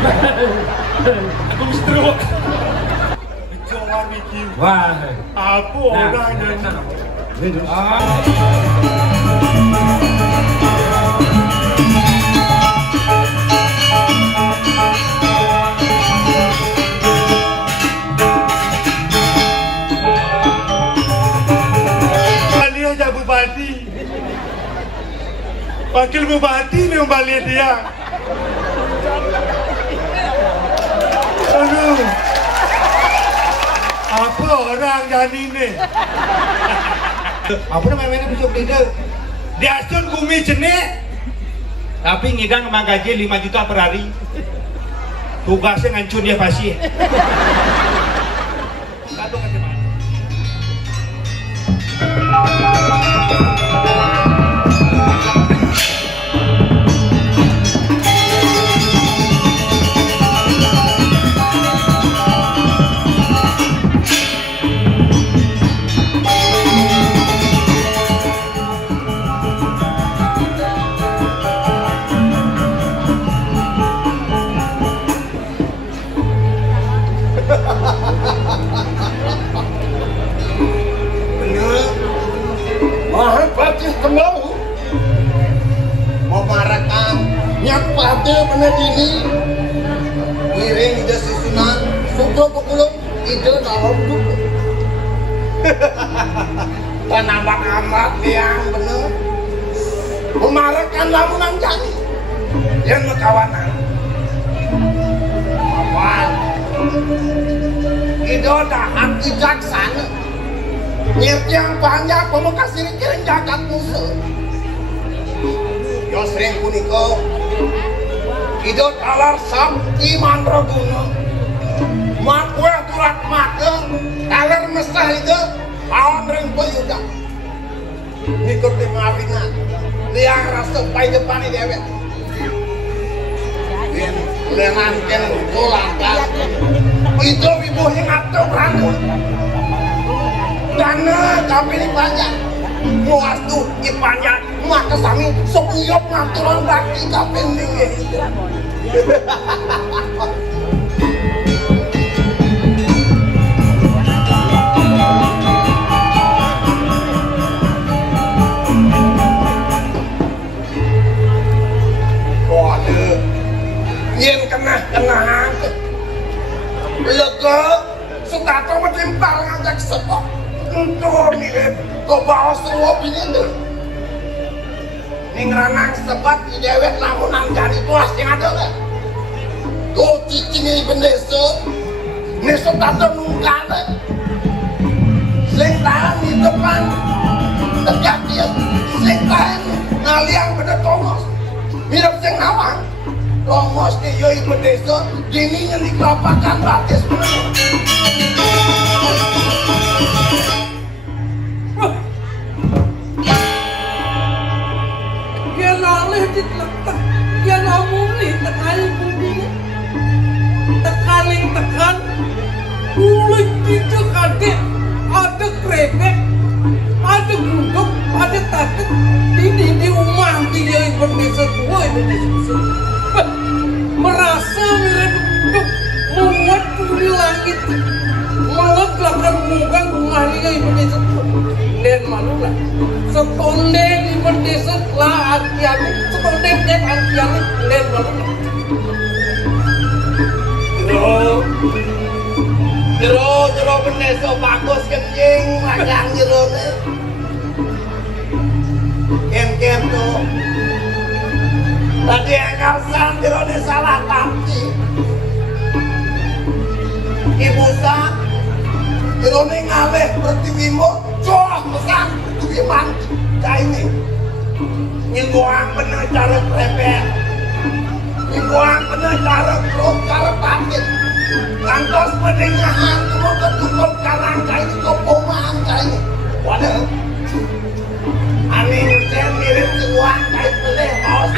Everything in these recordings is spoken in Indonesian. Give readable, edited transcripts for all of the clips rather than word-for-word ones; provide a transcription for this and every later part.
Aku stroke. Jangan mikir. Wah. Apa orang nyanyi? Balik aja bupati. Wakil bupati ni balik dia. Aduh. Apa orang nyanyi ni? Apa namanya besok leader? Diasun bumi jenis. Tapi ngidang emang gaji 5 juta per hari. Tugasnya ngancur dia pasien. Satu kacamata. Kamu memarakan nyak pate bener dini ngiring ide susunan sudo pekulung ide dalam dulu penambang amat yang bener memarakan lamunan jani yang kawanan awan ide dahan bijaksana nyet yang banyak pemuka sirikirin jagat musuh yo sering puniko idot alar samki mandraguna makwe turat makeng kaler mesah ide lawan ring peyuda ngikut di malingan liang rasa pai depan ini dewek lenan ken tolangkan itu ibu hingat tuh rangkul dana tapi ini banyak muas tuh ipannya mak kesami sepuyok ngaturan lagi kapending waduh yang kena lega Sukato metimpal ngajak sepok untuk nih kau bawa semua pintu ning ranang sebat di dewek lamunan jadi tuas yang ada kan kau cicingi bendeso neso tato nungkane sing tahan di depan tegak dia sing tahan ngaliang pada tongos mirip sing nawang tongos di yoi bendeso gini yang dikelapakan batis ya namun nih tekanin bumbunya tekan kulit itu kadek ada krebek ada gudeg ada taket di rumah dia Indonesia tua Indonesia merasa mirip untuk membuat kuli langit meletakkan bukan rumah dia Indonesia tua dan malulah setonde di Indonesia lah akiani setonde dan akiani dan malulah jero Indonesia bagus kencing lajang jero kem tuh tadi engasan jero salah tapi ibu sa jero ngaleh pertiwimo coah pesan tuwiman kaini nyinggoang bener cara prepare nyinggoang bener cara klub cara paket kantos pendengahan kamu ketutup karang kaini kepomaan kaini waduh aneh saya mirip nyinggoang kain peleh haus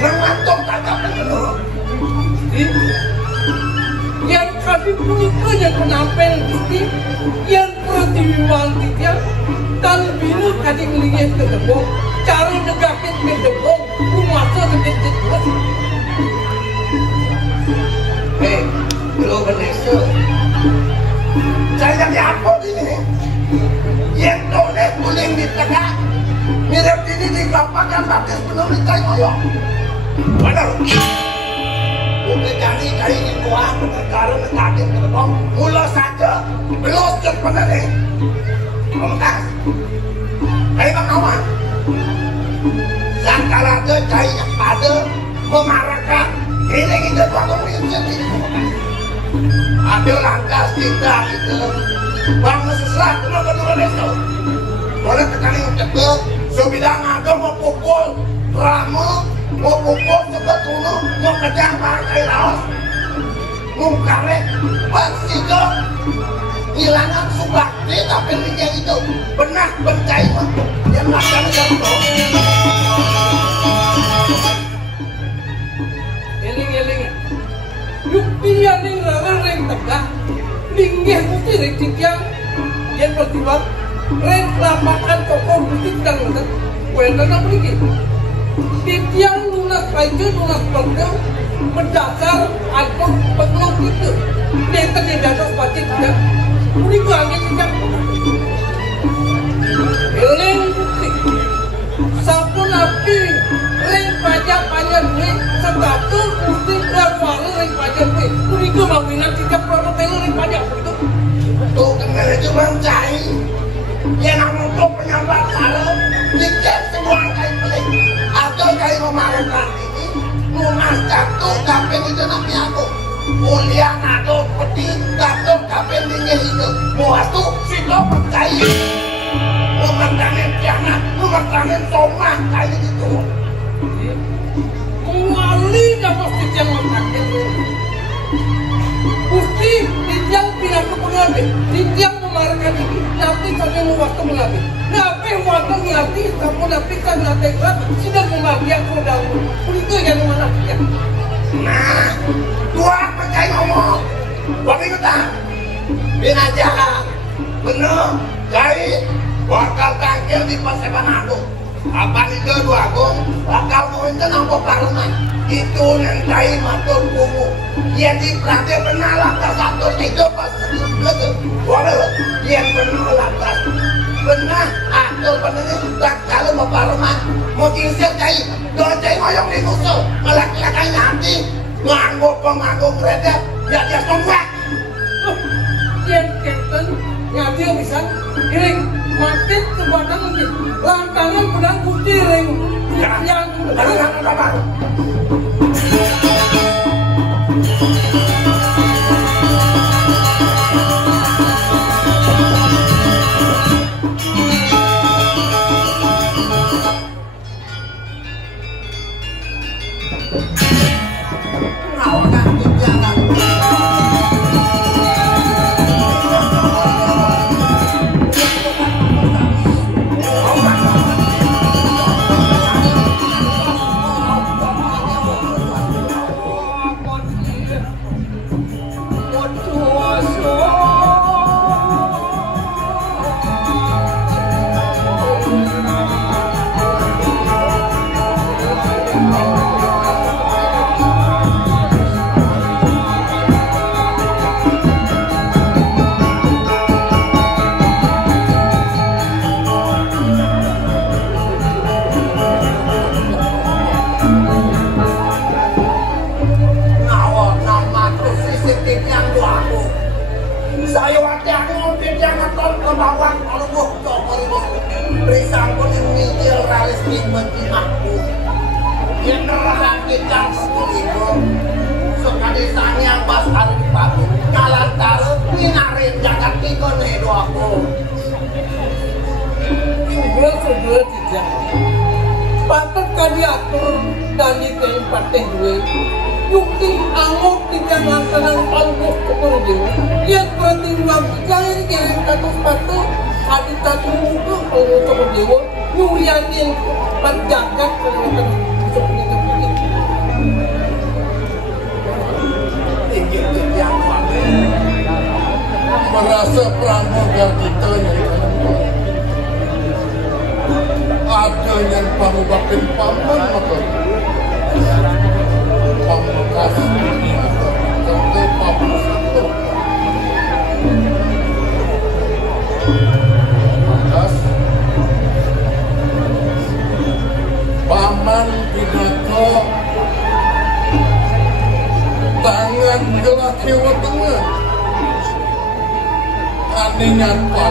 ngantuk kagak penuh yang kami punya yang penampil di yang pertiwiwanti dia dan binu kadang lihat ke debong cara negatif ke debong rumah tu sedikit Lo Vanessa. Saya jadi apa ini? Yang tone kuning di tengah, mirip ini digampakan batis penulis kain oyong. Benar. Udah kali ini kuah karena kaget kerbong, mula saja belum cepat nih. Komkas, kayak bang Awan. Sangkala ada kain yang ada memarahkan ini kita waktu ini. Ada langkah kita itu bangsa sesuatu mau kedua itu boleh tekani ucapkan sebidang ada mau pukul ramu mau pukul sebetulnya mau kejang pakai laos mau karek bersiko hilangan subakti tapi ini itu benar bencai yang akan jatuh eling-eling yukti yang ring tegak linggih putih ring tiang yang berjuang ring lapakan tokoh putih dan letak kuentan apa lagi di tiang lunas baju lunas bangkau mendasar atau pengelok itu yang terjadi pasti tidak ini angin tidak eling putih sapu nabi ring pajak panjang ring sebatu putih dan walu ring pajak ring ini gue bangunan tidak produk ring pajak itu tuh kenal cuma cai yang namanya penyambat sarap dikit semua kain pelik atau kain memarahkan ini lunas jatuh tapi itu nanti aku mulia atau peti jatuh tapi ini itu muat tuh situ percaya memertanin piana memertanin somah kayak gitu wali dah pasti yang memakai bukti yang pindah ke pengabe yang memarahkan ini tapi sampai waktu mengabe nabi waktu ngerti kamu nabi kan nanti sudah memakai aku dahulu itu yang memarahkan nah dua percaya ngomong waktu itu tak bina jahat bener kayak bakal tangkil di Paseban Agung apa itu dua agung bakal muncul nampak parlemen itu nanti matur kumu yang diperhati benar latar satu itu pas itu boleh yang benar latar benar atur benar tak kalau mau parlemen mau diusir kayak dojai ngoyong di musuh melak-lakai nanti nganggup pemanggung kredit ya dia sembuh yang captain ngambil bisa iring makin kebadan mungkin lantaran pedang putih iring yang apa saya waktu aku dia motor ke bawah kalau bukto berisang pun yang mikir realistik bagi aku yang nerahan kita itu sekali sanya pas hari di pagi kalan taruh nginarin jagat tiga nih doaku sebuah tidak patut kali atur dan itu yang patah gue yukti angok tidak lantaran paluk kemudian yang berarti uang jalan yang katus patu hadit tatu muka kalau kemudian nyurian yang berjagat kalau seperti itu tinggi yang merasa pramuga kita ada yang pamubakin paman apa pamukasi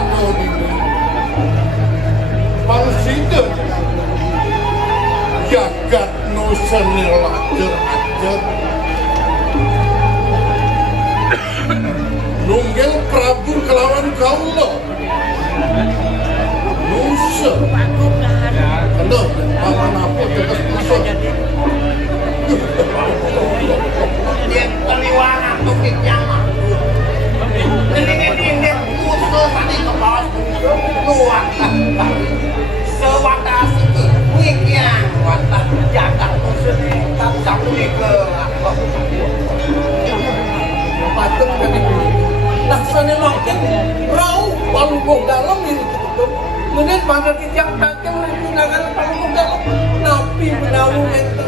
ado ini manusia jagat nusanil ajar-ajar nunggil Prabu kelawan kaula nusa kena awan apa tegas nusa dia keliwangan tukik nyaman ini musuh tadi ke bawah luang tak sewata situ nikian wata jagat musuh tak sampai ke patung dari laksana loket rau palung dalam ini kemudian pada tiang tajam menggunakan palung dalam nabi menawu itu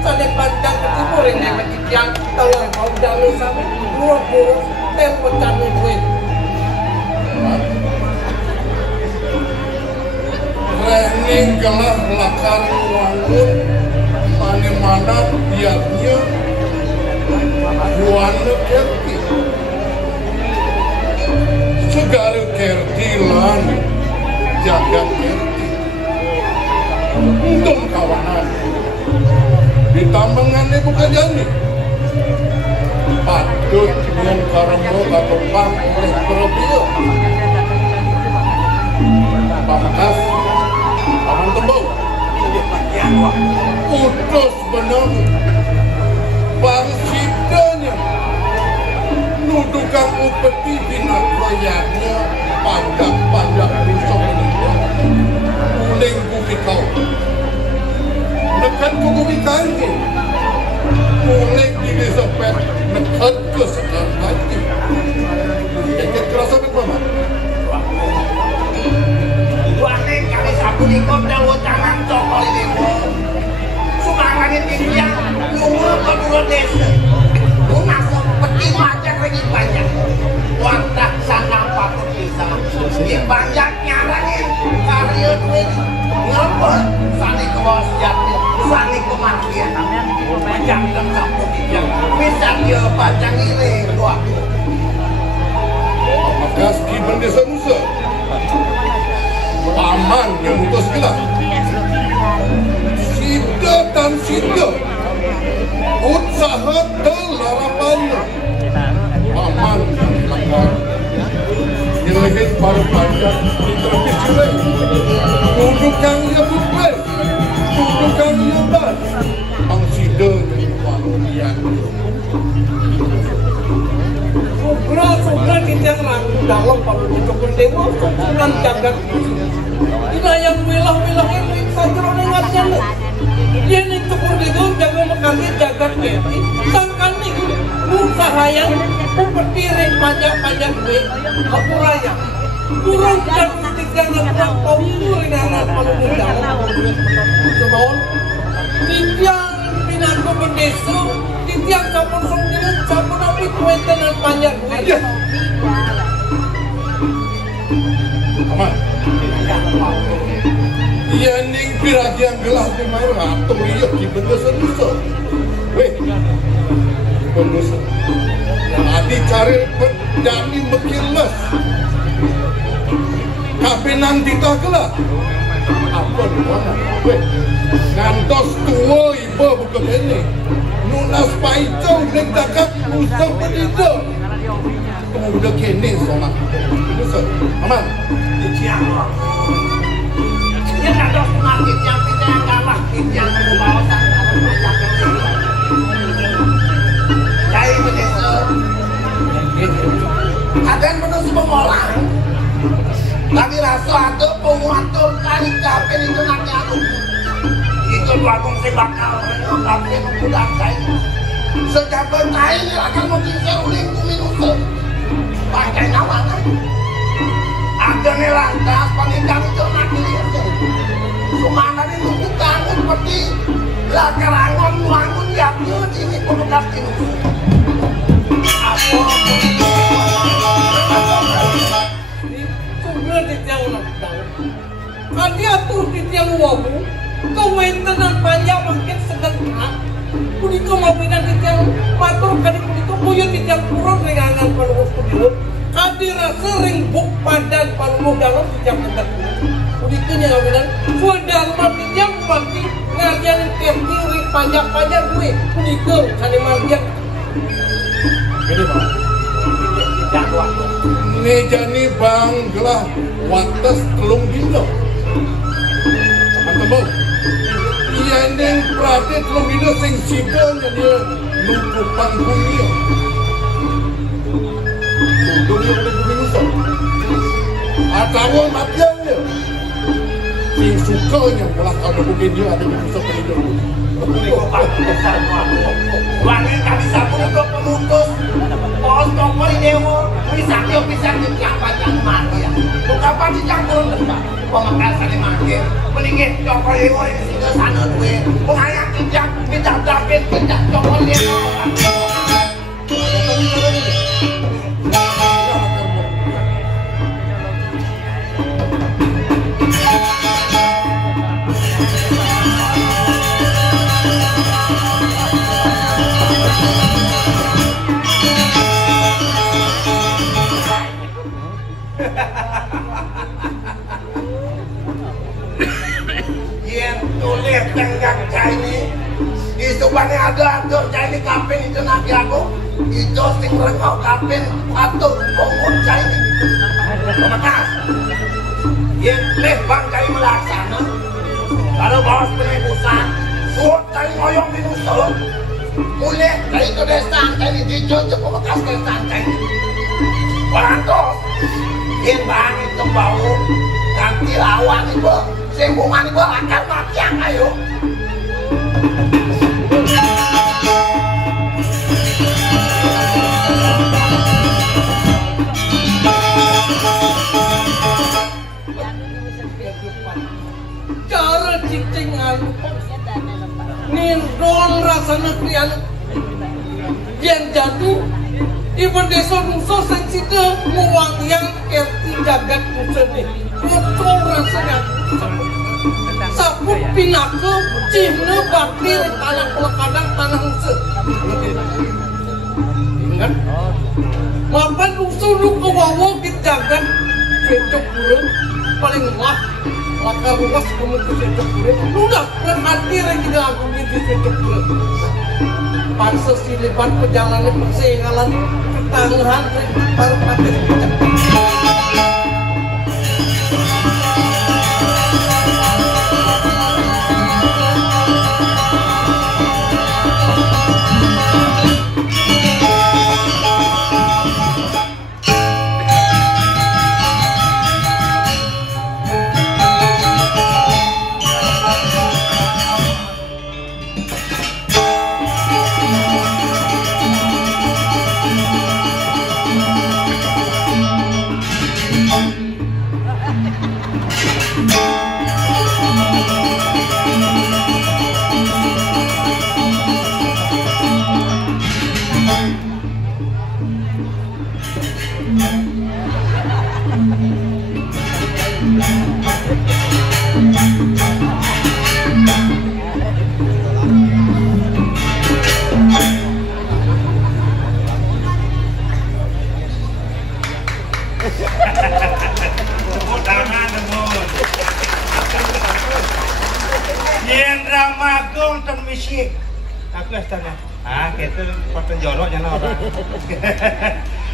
sana panjang ke timur ini bagi tiang kalau mau dalam sampai buruk-buruk dan pecan itu rening gelar lakar wangun mana-mana biarnya buana kerti segala kerti lan jaga kerti untung kawanan ditambangannya bukan jani patut dengan karembo atau pang oleh Probio pangkas aman tembau utus benang bangsidanya nudukan upeti bina proyeknya pandak-pandak rusok meninggal kuning bumi kau nekan ke bumi kanji kuning diri sepet nekan ke sekat hati jaket kerasa berapa Waning kali sabu niko dawa tangan cokol ini sumarane tinggian ngumur kedua desa lunas peti macet lagi banyak watak sana patut bisa di banyak nyarangin karya duit ngapa sani ke bawah sejati sani kematian banyak dan sabtu dijang bisa dia bacang ini waktu Makas di bendesa Nusa paman yang mutus gila sida dan sida usaha telarapan paman yang lakar dilehit baru panjang di terpis cilai dudukkan ia bukles dudukkan ia bas ang sida yang walulian Sogra kita laku dalam kalau untuk berdewa sogra jagat ina yang wilah-wilah ini saja orang ingatnya dia ini untuk berdewa jaga mekali jagat ini sangkan ini usaha yang berdiri pajak-pajak ini aku raya kurang dan tiga kurang umur ini anak kalau dalam semua tiang pinangku berdesa tiang campur sendiri campur api kuentan dan panjang iya aman iya ning piragi yang gelas di maru atau iya di bendesa Nusa weh bendesa adi cari jani mekilas kape nanti tak gelas apa di mana weh ngantos tua ibu bukan ini nunas paicau ning dakat Nusa Penida udah kene sama Nusa aman dia ada penyakit yang kita yang kalah yang membawa dari desa ada yang menuju pengolah tapi rasa ada penguatur kali kapan itu nanti aku itu bakal sebakal tapi mudah saya sejauh ini akan mengisir uling bumi Nusa pakai nama kan ada nelantas paningkang itu nanti Sumana ini nunggu kangen seperti lakarangon wangun yapnya ini pemegas ini apa sumber di tiang nakdang kali atur di tiang wabu kewentenan panjang makin segenap kuniko mapinan di tiang matur kali kuniko buyut di tiang kurang rengangan penuh studio kadira sering buk padan palu dalam sejak hendak udiknya ngawinan sudah mati jam mati ngarjan tiap kiri pajak gue udiknya kali marjak ini bang tidak waktu ini jani bang gelah watas telung dino teman-teman iya neng prate telung dino sing sibelnya dia nunggu panggungnya dunia ada bumi nusa atau matiannya sing sukanya gelah kalau mungkin dia ada nusa penhidup ini kok pantesan wangi tadi sapu untuk pemutus pos topoi dewo pisang siapa yang mati ya bukan dicampur tembak pemekasan yang mati melingit topoi dewo yang sudah sana gue pengayak tidak minta dapet tidak topoi dewo tulis tenggang Chinese itu banyak ada atur Chinese kapin itu nanti aku itu sing rengau kapin atur pokok Chinese pemetas yang lebang Chinese melaksana kalau bos penebusan suat Chinese ngoyong di nusul mulai dari itu desang Chinese dicucuk pemetas desang Chinese warantos yang bang itu bau ganti lawan itu sembungan itu akan mati yang ayo cara cicingan nindong rasanya krian yang jatuh ibu desa nusa sengsida muang yang kerti jagat nusa nih motor rasanya sapu pinaka cina bakti tanah pelakadang tanah nusa ingat mapan nusa lu kewawa kita jagat cecok burung paling lemah maka luas kemudian cecok burung udah berhati lagi dah aku gitu cecok burung panses siliban perjalanan persengalan ketanggahan para pakai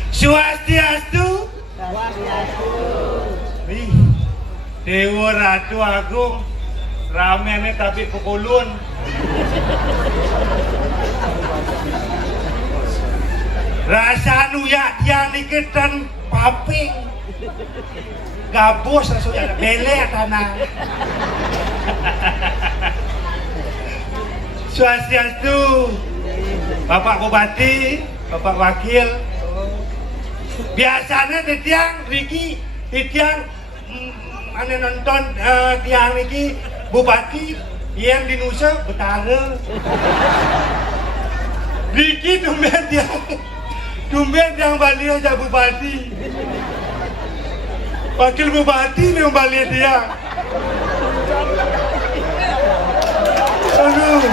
Swastiastu. Dewa Ratu Agung ramene tapi pukulun. Rasa nuyak yang diketan paping gabus rasunya bele tanah. Swastiastu Bapak Bupati, Bapak Wakil. Biasanya di tiang Riki, di tiang ane nonton tiang Riki Bupati yang di Nusa Betara. Riki tumben tiang Bali aja Bupati. Wakil Bupati yang Bali dia. Aduh,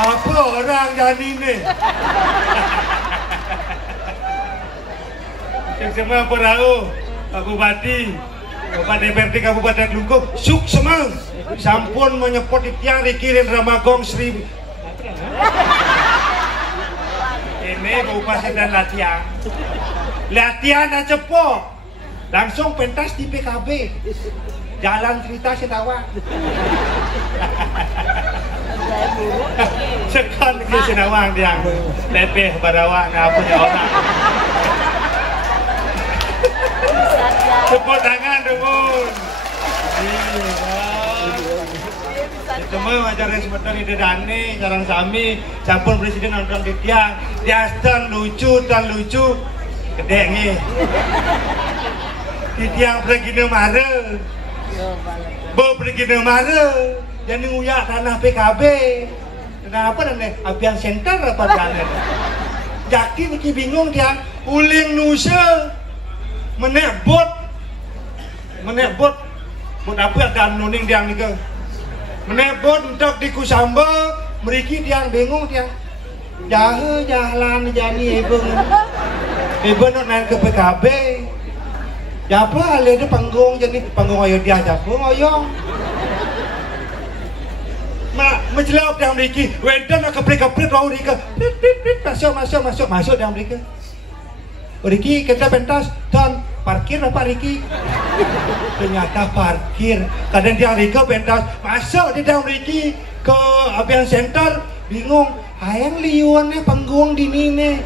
apa orang jadi ini? Yang semua perahu Pak Bupati, Bapak DPRD Kabupaten Klungkung, sukses sampun menyepot tiang dikirim Ramagong 1000. Ini Bupati dan latihan aja po, langsung pentas di PKB, jalan cerita Senawa. Sekan ke Senawang dia lepeh barawa ngapun ya orang. Tepuk tangan dukun. Cuma wajar sebentar ini dani sarang sami campur presiden nonton di tiang dia tan lucu gede nih di tiang pergi nemare pergi nemare jadi nguyak tanah PKB kenapa nih abian center apa jalan jadi niki bingung dia uling nusa menebot buat apa dan nuning dia nih ke menebot untuk di Kusamba meriki dia bingung dia jalan jani ibu naik ke PKB siapa ada panggung jadi panggung ayo dia siapa ngoyong menjelap dia meriki wedan keprit tahu mereka masuk dia mereka Riki kita pentas dan parkir apa Riki? Ternyata parkir. Kadang dia Riki pentas masuk di dalam Riki ke Abian Center bingung. Ayang liuannya panggung di nih.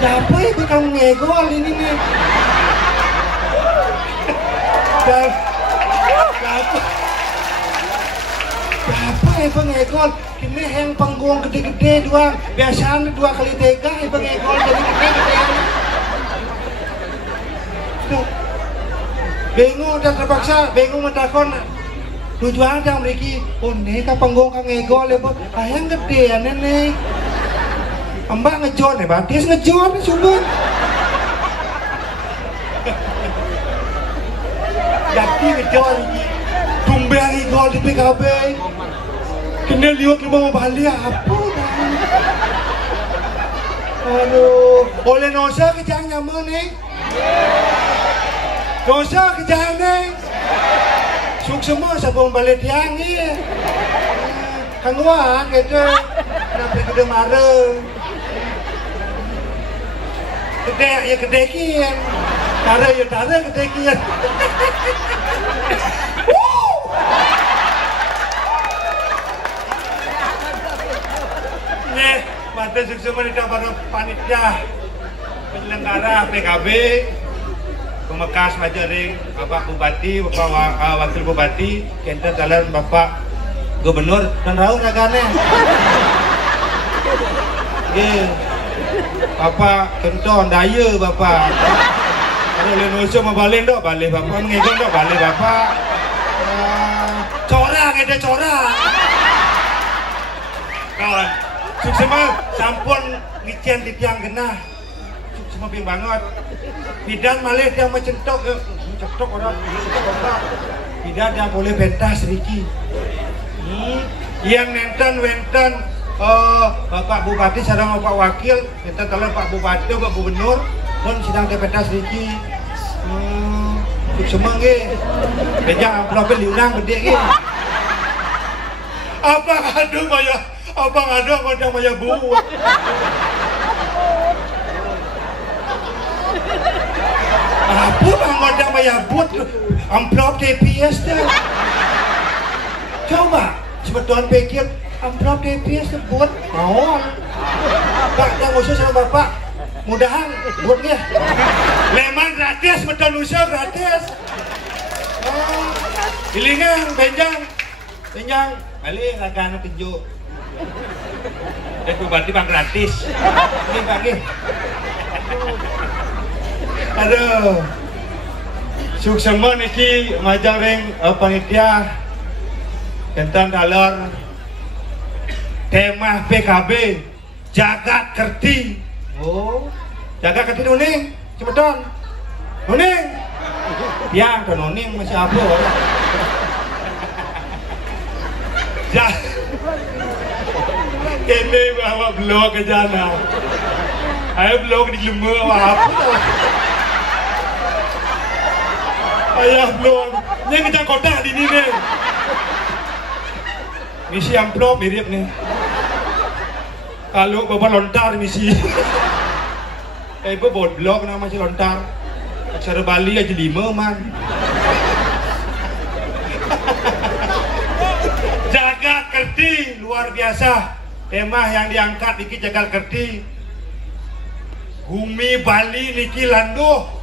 Siapa yang bakal ngegol ini nih? Dan siapa yang ngegol? Ini yang panggung gede-gede doang. Biasanya 2 kali 3 yang ngegol jadi gede-gede. Bingung dan terpaksa bingung mentakon tujuan yang mereka ini ke panggung kang ngegol ya bu ayang gede ya nenek mbak ngejor nih batis ngejor nih sumber jadi ngejor tumbang ngegol di PKB kena lihat mau balik apa aduh oleh nosa kejang nyaman nih dosa kejahatan suk semua sabung balik tiang ni kangguan gitu kenapa gede marah gede ya gede kian tara gede kian nih mata suk semua di tabar panitia penyelenggara PKB Pemekas Majaring, Bapak Bupati, Bapak Wakil Bupati, kita jalan Bapak Gubernur dan Raul Nagane. Bapak Kenton Daya Bapak. Kalau Indonesia mau balik dok, balik Bapak mengikut dok, balik Bapak. Corang ada corang. Kawan, suksema sampun ngician di tiang genah. Suksema bing banget. Bidan malih yang mencetok orang bidan yang boleh pentas Riki yang nenten Bapak Bupati sareng Bapak Wakil nenten telan Pak Bupati Pak Gubernur dan sidang pentas Riki semua nge bejang amplopnya liunang gede nge apa ngadu maya buat apa anggota mayabut amplop TPS dah coba sebetulnya pikir amplop TPS sebut mau Pak yang usul sama Bapak mudahan buatnya leman gratis betul usul gratis gilingan benjang balik rakan keju dan Bupati bang gratis ini pagi aduh suksema niki majaring panitia tentang dalar tema PKB jagat kerti jagat kerti nuning cepetan nuning yang ke nuning masih apa ini bawa blog ke jana ayo blog di lemah apa Ayah belum. Ini kejar kotak di sini nih. Misi amplop mirip nih. Kalau bapak lontar misi. Ibu bodlok nama si lontar. Aksara Bali aja 5 man. Jagat Kerti luar biasa. Tema yang diangkat niki Jagat Kerti. Bumi Bali niki landuh.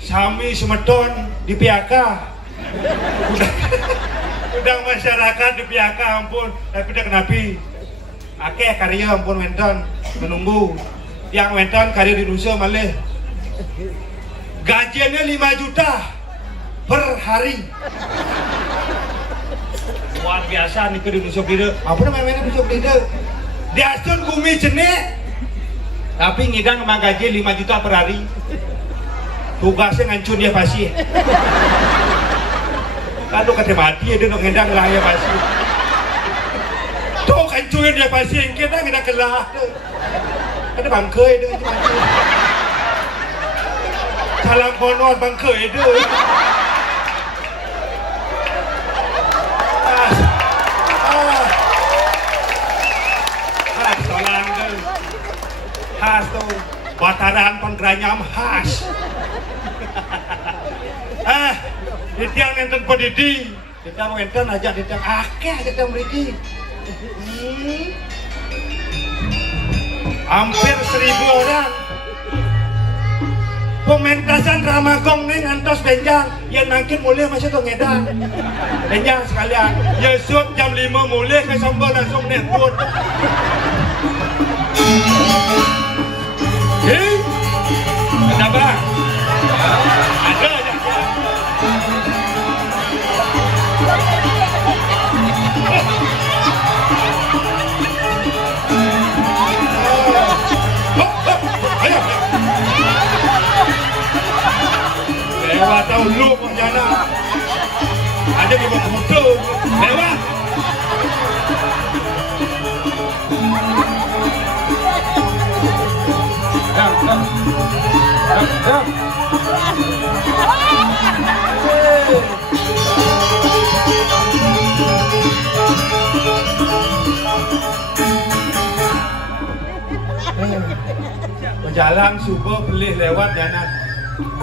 Sami Semeton di PHK. Udah masyarakat di PHK ampun, tapi udah kenapi. Akeh karya ampun wenten menunggu. Yang wenten karya di Nusa malih. Gajiannya 5 juta per hari. Luar biasa nih ke di Nusa Penida. Apa namanya Nusa Penida? Diasun bumi jenik. Tapi ngidang emang gaji 5 juta per hari. Tugasnya ngancur dia pasti. Kalau kata mati dia nak ngedang lah ya pasti. Tuh ngancurnya dia pasti yang kita ngedang kelah. Ada bangkai dia itu ngancur. Salam konon bangkai dia. Solang dia. Khas tu. Bataran penggeranyam khas. Ditiang nenten pedidi, ditiang nenten aja ditiang akeh ditiang mriki. Hampir 1000 orang. Pementasan Ramakong nih ngantos benjang, yang makin mulai masih tuh ngedang. Benjang sekalian, Yusuf jam 5 mulai ke Sombor langsung netpun. Kenapa? Ada aja. Lewat tahu lu penjana. Ada di bawah motor. Lewat. Jalan subuh beli lewat jalan.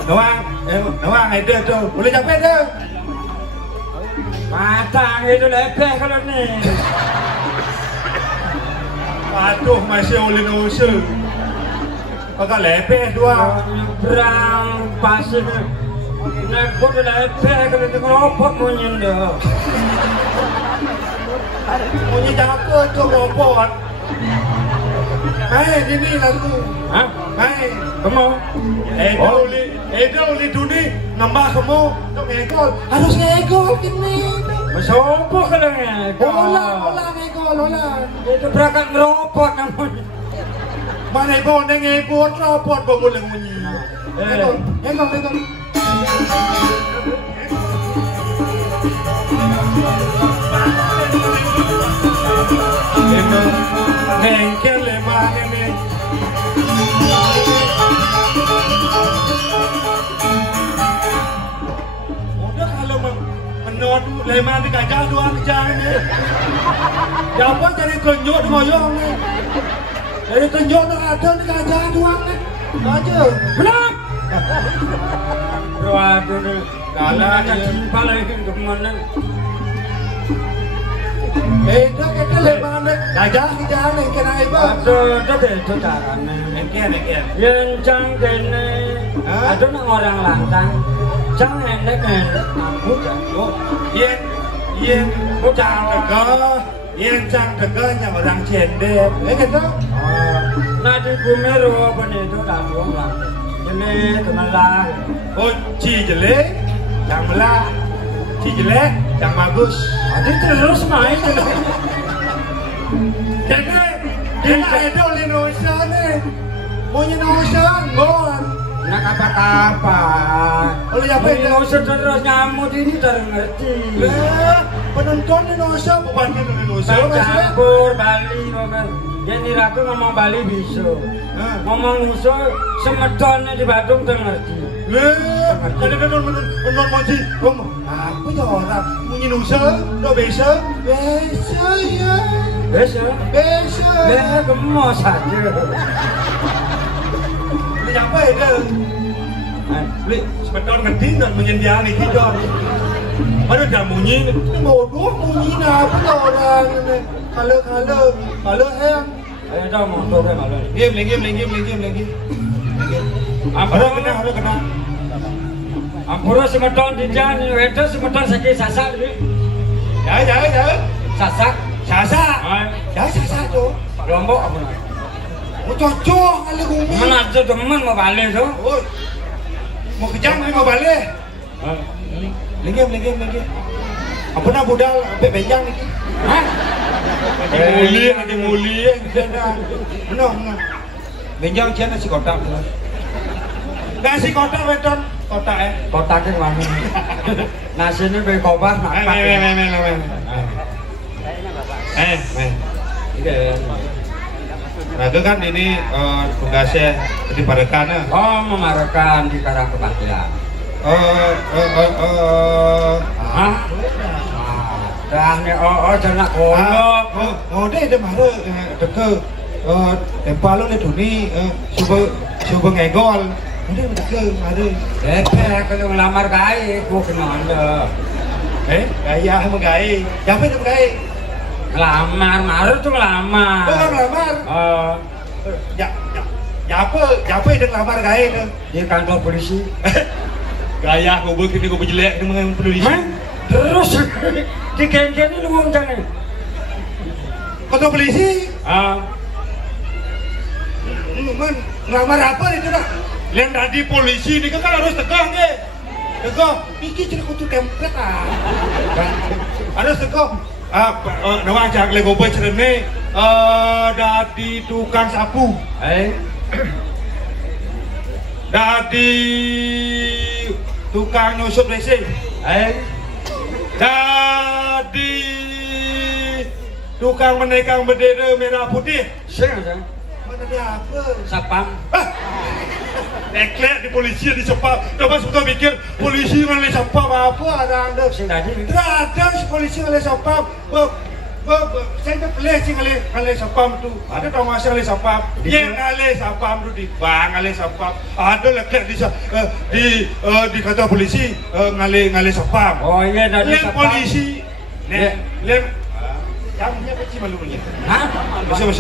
Nawang itu tuh, boleh capek tuh. Matang itu lebih kalau nih. Aduh masih oleh nusa. Agak lebih dua. Berang pasir. Nekut lebih kalau itu robot punya dah. Punya jago tu robot. Hai, ini lagu. Hah? Hai, kamu. Eda uli duni nambah kamu untuk ngegol. Harus ngegol gini. Masuk kalau ngegol. Olah ngegol, olah. Itu berangkat ngeropot namun. Mana ibu ngegol robot bangun yang bunyi. Ngegol. Nengkel lemah ini. Udah kalau menurut lemah di gajah doang kerjanya. Siapa jadi tunjuk di moyong nih. Jadi tunjuk ada di gajah doang nih. Aja. Belum. Waduh nih. Kalau ada simpel lagi kemana? Itu kita lebar gajah kita nih kena ibu. Aduh, itu caranya. Engkian. Yang cangkene, ada orang lantang, cang endek aku jago. Yang cang tega yang orang cendek, gitu. Nah di bumi apa nih itu dalam lah. Jelek, kemelah. Oh, jelek, yang melah. Jelek, yang bagus. Ada terus main. Jadi ada oleh Nusa nih. Maunya Nusa, bon. Nak apa-apa. Oleh apa ini Nusa terus nyamuk ini ngerti. Penonton di Nusa bukan di Nusa. Campur Bali, yang diraku ngomong Bali bisa. Ngomong Nusa Semedonnya di Badung ngerti. non moji. Apa ya orang bunyi nusa, do besa ya. Besa. Gemes aja. Ini apa ya? Li, sebetul ngerti dan menyendian ini dong. Ada dah bunyi, bodoh bunyi apa orang ini? Kalau hang. Ayo dah motor ke malu. Game lagi. Ada kena. Ampura semeton di jalan, itu semeton sakit sasak ni. Ya. Sasak. Sasa tu. Lombok apa nak? Mau cocok kali bumi. Mana ada teman mau balik tu? Oh. Mau kejam ni mau balik. Lagi. Apa nak budal sampai bejang ni? Hah? Lagi muli. Benar. Bejang dia nasi kotak. Nasi kotak beton. Kotak Kotak ke mana? Nasi ni beri kobah nak pat. Nah itu kan ini tugasnya di Parekan. Oh, memarakan di Karang Kebaktian. Dah ni jangan kono. Dia marah deke tempalo le duni subuh ngegol. Dia deke marah. Kalau ngelamar gaya, gua kenal anda. Gaya sama gaya. Siapa itu gaya? Ngelamar, marah tu ngelamar. Bukan ngelamar. Ya apa yang ngelamar gaya tu? Di kantor polisi. Gaya kau begini kau berjelek dengan polisi. Terus di geng-geng ni lu macam ni. Kantor polisi? Ngelamar apa itu nak? Yang tadi polisi ni kan harus tegang ke? Tegang. Ini jadi kutu template Harus tegang. Nama ajak lego bercerita ni. Dari tukang sapu. Dari tukang nyusup WC. Dari tukang menaikkan bendera merah putih. Siapa? Mana dia apa? Sapam. Eklek di polisi di sepap. Coba suka mikir polisi ngalih sepap apa ada anda? Sing tadi. Ada polisi ngalih sepap. Saya pelih sih ngalih sepap tu. Ada tahu masa ngalih sepap. Yang ngalih sepap tu di bang ngalih sepap. Ada eklek di kantor polisi ngalih sepap. Oh iya tadi sepap. Polisi. Lem. Jamnya kecil malu-malu. Hah? Masuk.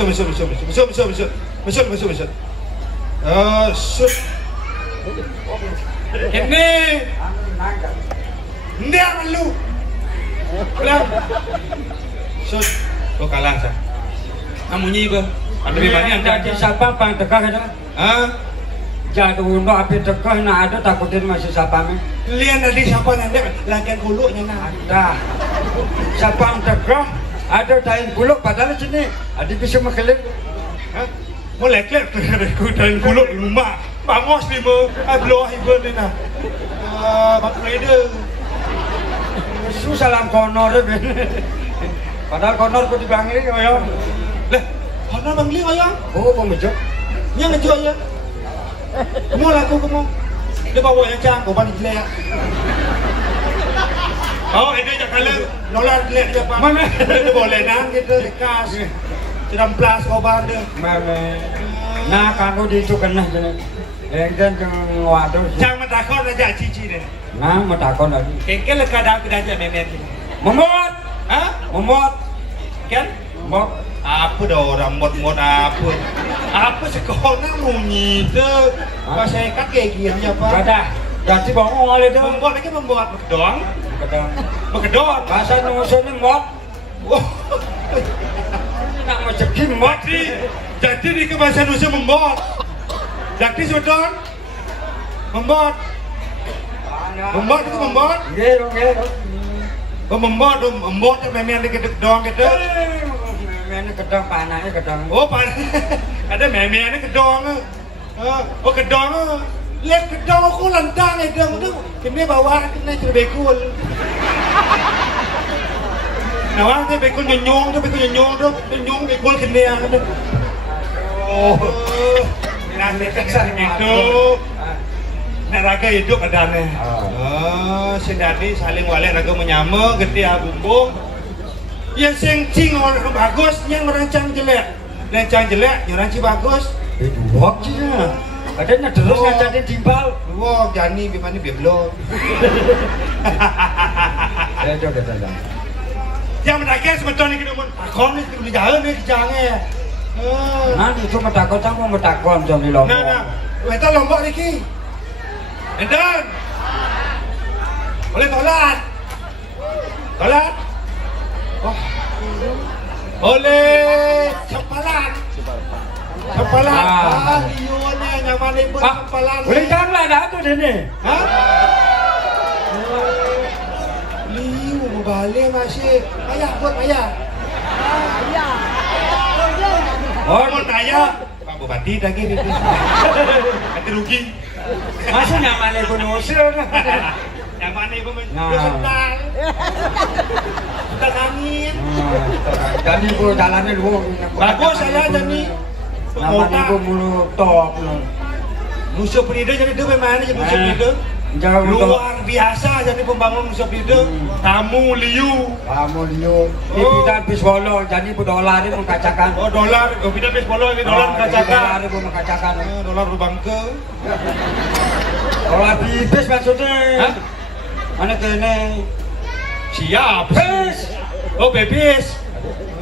Shoot. Ini. Dia malu. Pulang. Shoot. Kau kalah sah. Namunyi apa? Ada di mana anda? Jadi siapa pang tegak itu? Jadi untuk api tegak nak ada takutin masih siapa ni? Lihat tadi siapa nanti lagian kuluknya nak. Ada. Siapa yang tegak? Ada tain kuluk padahal sini ada bisa makelin. Mau lek-lek ku tain kuluk di rumah. Bangos ni mo, blow hiber ni na. Bak trader. Susah lang konor ben. Padahal konor ko di bangli ayo. Lah, konor bangli ayo. Oh, pemejok. Nya ngejo ya. Kamu laku kamu. Dia bawa yang cang, kau balik lek. Oh, ini je kalau nolak lek dia pak. Mana? Dia boleh nang gitu dekas. Sedang plus kau bandar. Mana? Nah, kamu dicukan lah jadi. Enggan jangan waduh. Jangan takut aja cici deh. Nah, matakon lagi. Kengkel kadang aja memet. Memot. Hah? Memot. Kan? Memot. Apa dah orang mod apa? Apa sekolah munyi tu? Pas saya kat kayak gini apa? Ada. Jadi bohong oleh tu. Membuat lagi membuat doang. Kedon. Bahasa Indonesia ni mot. Nak macam gini mot. Jadi di bahasa Indonesia membuat. Jadi sudah membuat. Membuat itu membuat. Membuat tu memang di kedong kita. Memang kedong panahnya kedong. Oh panah. Ada memang ni kedong. Oh kedong. Lihat kedong aku lantang itu. Kini bawa kena cerbekul. Nawang tu bekul nyong tu bekul kini yang tu. Oh. Nanti kesan itu. Nek raga hidup adane. Oh, sing dadi saling wale raga menyama gede bumbung. Ya sing cing orang bagus yang merancang jelek. Rancang jelek yang rancang bagus. Dua cina. Katanya terus ngacatin timbal. Wah, jani bimani beblok. Ya coba saja. Yang mereka sebetulnya kita mau takon ni boleh jalan ni jangan. Nanti itu metakon sama metakon jam di Lombok. Nah, kita Lombok ni ki. Endan. Boleh tolak. Tolak. Wah. Boleh cepalan. Cepalan. Ah, liunya nyaman ni pun cepalan. Boleh jangan lah dah tu ni. Hah? Liu balik masih. Ayah buat ayah. Oh, mau tanya. Pak Bupati lagi ni. Nanti rugi. Masa nyaman ni pun usir. Nyaman ni pun sedang. Sedang angin. Jadi pun jalannya dua. Bagus saya jadi. Nyaman ni pun mulu top. Musuh Perida jadi dia memang jadi musuh Perida. Luar biasa jadi pembangun musuh Perida. Tamu liu. Kamu liu. Di bidang Biswolo jadi dolar ni mengkacakan. Oh dolar, bidang baseball ini dolar kacakan. Dolar ni pun mengkacakan. Dolar bangke. Dolar bibis maksudnya. Hah? Mana kene? Siap. Bibis. Oh bebis.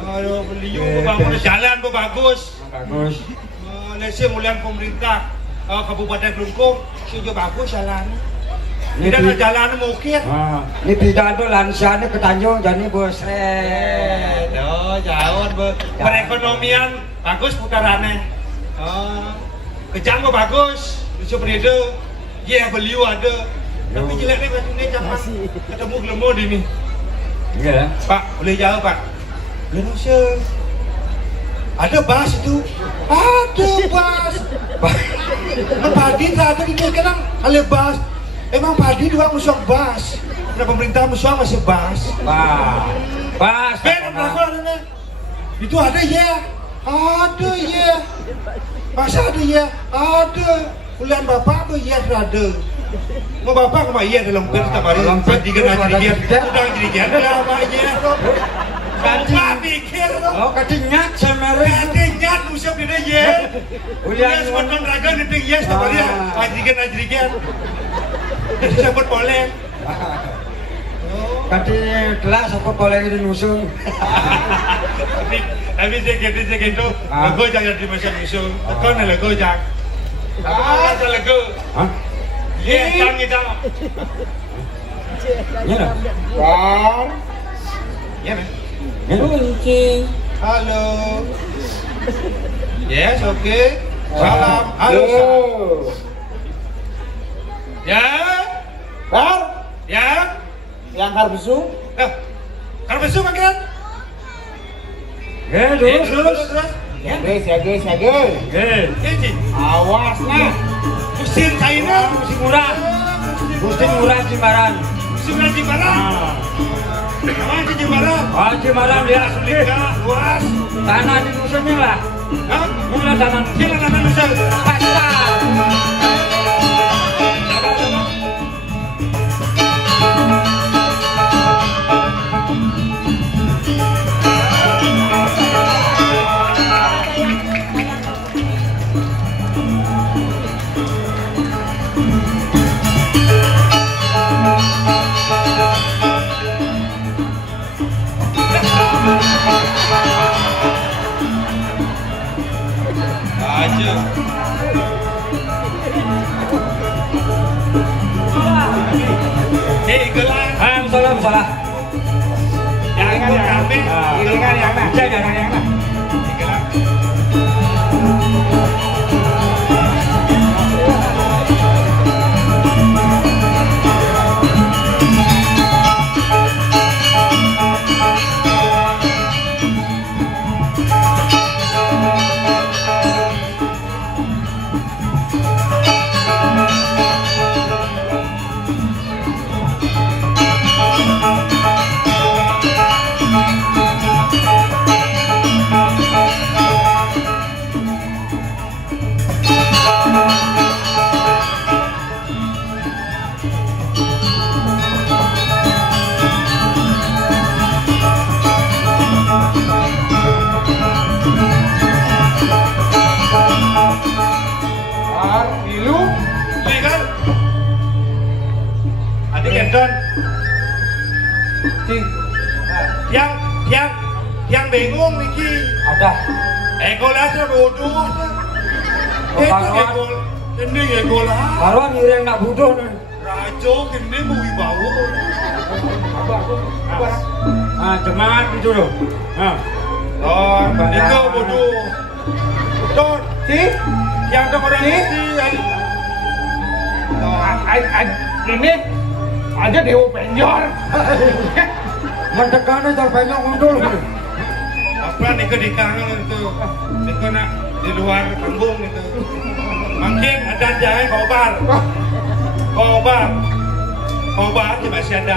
Aduh liu bangun jalan pun bagus. Bagus. Malaysia mulian pemerintah Kabupaten Kelungkung sudah bagus jalan. Tidak ada jalan mungkin. Ini bidang tu lansia ni ke Tanjung jadi bosret. Oh jauh perekonomian bagus putarannya. Kejang pun bagus. Musuh Perida. Ya beliau ada. Tapi jelek ni batu ni jangan ketemu gelembur di ni. Ya. Pak boleh jauh Pak. Indonesia. Ada bas itu. Ada bas. Emang padi tak ada di sekarang. Ada bas. Emang padi juga musuh bas. Karena pemerintah musuh masih bas. Bas. Itu ada ya. Ada ya. Masa ada ya. Ada. Bulan bapak tu ya ada. Mau bapak kemana ya dalam kereta tak baru. Tiga nak jadi dia. Sudah jadi dia. Apa ya? Bapak pikir tu. Oh katinya semere. Katinya musuh dia ya. Ulian sebentar raga nanti yes tak baru. Ajrikan. Sebut boleh. Kati kelas apa boleh ini nusung. Tapi saya gitu. Lagu jangan di masa nusung. Kau nak lagu jangan. Ada lagu. Hah? Ye, jangan kita. Ya lah. Wow. Ya, Kuncing. halo. Yes, okay. Salam. Halo. Ya. Bar, Ya. yang karbesu. Kalau besok makan. Terus. Ya guys. Ini. Awas nah. Musim China. Musim murah. Musim murah Jimbaran. Musim Jimbaran. Apa Jimbaran? Oh Jimbaran dia Liga luas. tanah di dusunnya lah. Hah? Mula tanah. Kira tanah Nusa. Aja. Gelang. Salah. Yang kami. Ini kan yang mana? Jangan yang mana? Gelang. Ini Kenton. Yang bingung niki. Ada. Egolasnya bodoh. Ini egolah. Karuan yang nak bodoh nih. Rajo ini mau wibawa. Semangat itu loh. Ton, itu bodoh. Ton, yang orang ini. Ini ada Dewa Penjor. Mentekannya terbanyak mundur. Apa nih ke di kangen itu? Itu nak di luar panggung itu. Mungkin ada jangan kobar masih ada.